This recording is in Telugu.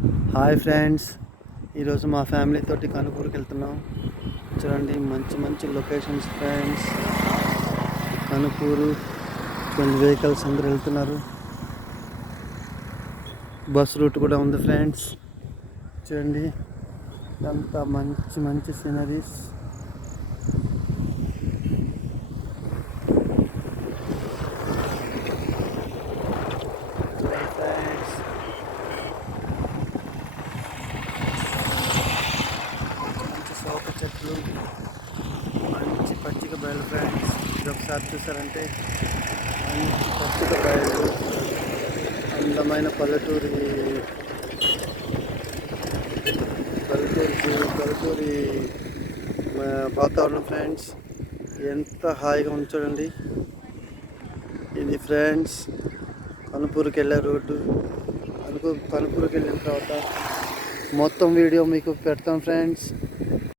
హాయ్ ఫ్రెండ్స్, ఈరోజు మా ఫ్యామిలీ తోటి కనుపూరుకి వెళ్తున్నాం. చూడండి, మంచి మంచి లొకేషన్స్ ఫ్రెండ్స్. కనుపూరు కొన్ని వెహికల్స్ అందరూ వెళ్తున్నారు. బస్ రూట్ కూడా ఉంది ఫ్రెండ్స్. చూడండి, ఇదంతా మంచి మంచి సీనరీస్. సోక చెట్లు, మంచి పచ్చిక బయలు ఫ్రెండ్స్. ఇది ఒకసారి చూసారంటే మంచి పచ్చిక బయలు, అందమైన పల్లెటూరి పల్లెటూరి వాతావరణం ఫ్రెండ్స్. ఎంత హాయిగా ఉంది చూడండి. ఇది ఫ్రెండ్స్ కనుపూరుకి వెళ్ళే రోడ్డు. కనుపూరుకి వెళ్ళిన తర్వాత మొత్తం వీడియో మీకు పెడతాం ఫ్రెండ్స్.